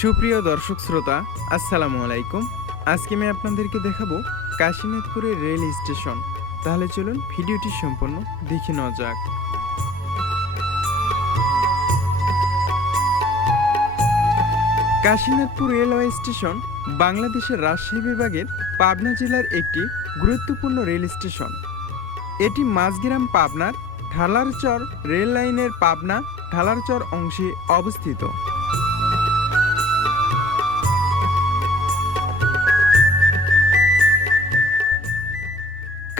সুপ্রিয় দর্শক শ্রোতা, আসসালামু আলাইকুম। আজকে আমি আপনাদেরকে দেখাবো কাশীনাথপুরের রেল স্টেশন। তাহলে চলুন ভিডিওটি সম্পূর্ণ দেখে নেওয়া যাক। কাশীনাথপুর রেলওয়ে স্টেশন বাংলাদেশের রাজশাহী বিভাগের পাবনা জেলার একটি গুরুত্বপূর্ণ রেল স্টেশন। এটি মাঝগ্রাম পাবনার ঢালারচর রেল লাইনের পাবনা ঢালারচর অংশে অবস্থিত।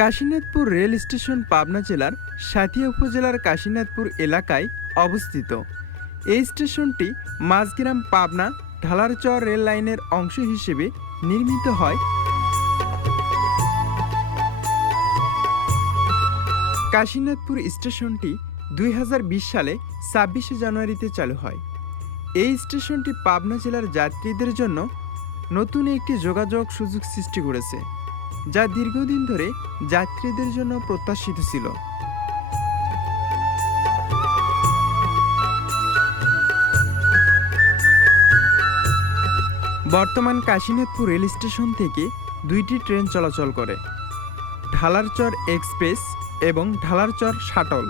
কাশীনাথপুর রেল স্টেশন পাবনা জেলার সাথিয়া উপজেলার কাশীনাথপুর এলাকায় অবস্থিত। এই স্টেশনটি মাঝগ্রাম পাবনা ঢালারচর রেল লাইনের অংশ হিসেবে নির্মিত হয়। কাশীনাথপুর স্টেশনটি দুই হাজার বিশ সালে ছাব্বিশে জানুয়ারিতে চালু হয়। এই স্টেশনটি পাবনা জেলার যাত্রীদের জন্য নতুন একটি যোগাযোগ সুযোগ সৃষ্টি করেছে। যা দীর্ঘদিন ধরে যাত্রীদের জন্য প্রত্যাশিত ছিল। বর্তমান কাশীনাথপুর রেল স্টেশন থেকে দুইটি ট্রেন চলাচল করে। ঢালারচর এক্সপ্রেস এবং ঢালারচর শাটল।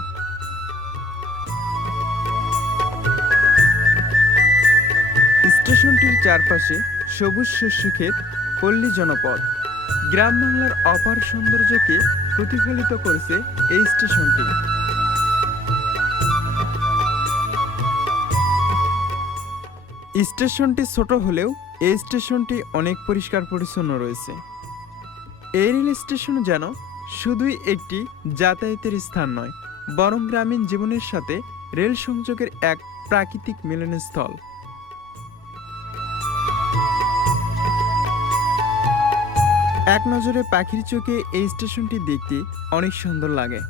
স্টেশনটির চারপাশে সবুজ শস্যক্ষেত পল্লী জনপদ। গ্রাম বাংলার অপার সৌন্দর্যকে প্রতিফলিত করেছে এই স্টেশনটি। স্টেশনটি ছোট হলেও এই স্টেশনটি অনেক পরিষ্কার পরিচ্ছন্ন রয়েছে। এই রেল স্টেশন যেন শুধুই একটি যাতায়াতের স্থান নয়, বরং গ্রামীণ জীবনের সাথে রেল সংযোগের এক প্রাকৃতিক মিলনস্থল। এক নজরে পাখির চোখে এই স্টেশনটি দেখতে অনেক সুন্দর লাগে।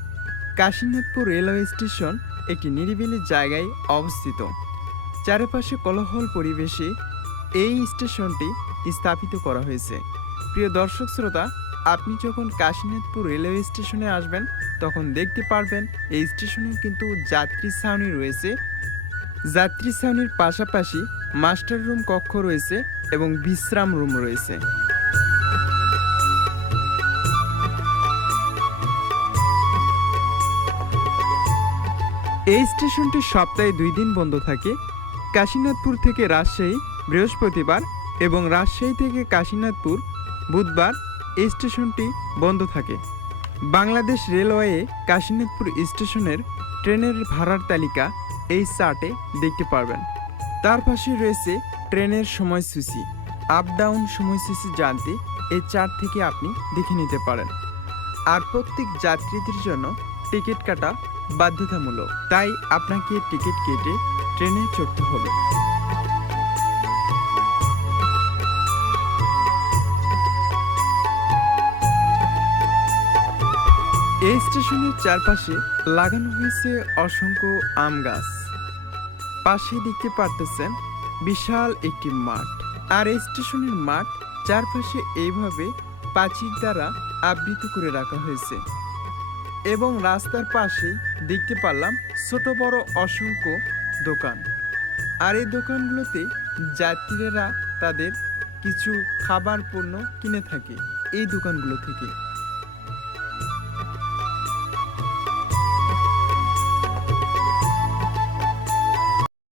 কাশীনাথপুর রেলওয়ে স্টেশন একটি নিরিবিলি জায়গায় অবস্থিত। চারপাশে কলহল পরিবেশে এই স্টেশনটি স্থাপিত করা হয়েছে। প্রিয় দর্শক শ্রোতা, আপনি যখন কাশীনাথপুর রেলওয়ে স্টেশনে আসবেন, তখন দেখতে পারবেন এই স্টেশনে কিন্তু যাত্রী ছাউনি রয়েছে। যাত্রী ছাউনির পাশাপাশি মাস্টার রুম কক্ষ রয়েছে এবং বিশ্রাম রুম রয়েছে। এই স্টেশনটি সপ্তাহে দুই দিন বন্ধ থাকে। কাশীনাথপুর থেকে রাজশাহী, বৃহস্পতিবার এবং রাজশাহী থেকে কাশীনাথপুর বুধবার এই স্টেশনটি বন্ধ থাকে। বাংলাদেশ রেলওয়ে কাশীনাথপুর স্টেশনের ট্রেনের ভাড়ার তালিকা এই চার্টে দেখতে পারবেন। তার পাশে রয়েছে ট্রেনের সময়সূচি। আপ ডাউন সময়সূচি জানতে এই চার্ট থেকে আপনি দেখে নিতে পারেন। আর প্রত্যেক যাত্রীদের জন্য টিকিট কাটা বাধ্যতামূলক। তাই আপনাকে টিকিট কেটে ট্রেনে চড়তে হবে। এই স্টেশনের চারপাশে লাগানো হয়েছে অসংখ্য আম গাছ। পাশে দেখতে পারতেছেন বিশাল একটি মাঠ। আর এই স্টেশনের মাঠ চারপাশে এইভাবে প্রাচীর দ্বারা আবৃত করে রাখা হয়েছে। এবং রাস্তার পাশে দেখতে পারলাম ছোট বড় অসংখ্য দোকান। আর এই দোকানগুলোতে যাত্রীরা তাদের কিছু খাবার পণ্য কিনে থাকে এই দোকানগুলো থেকে।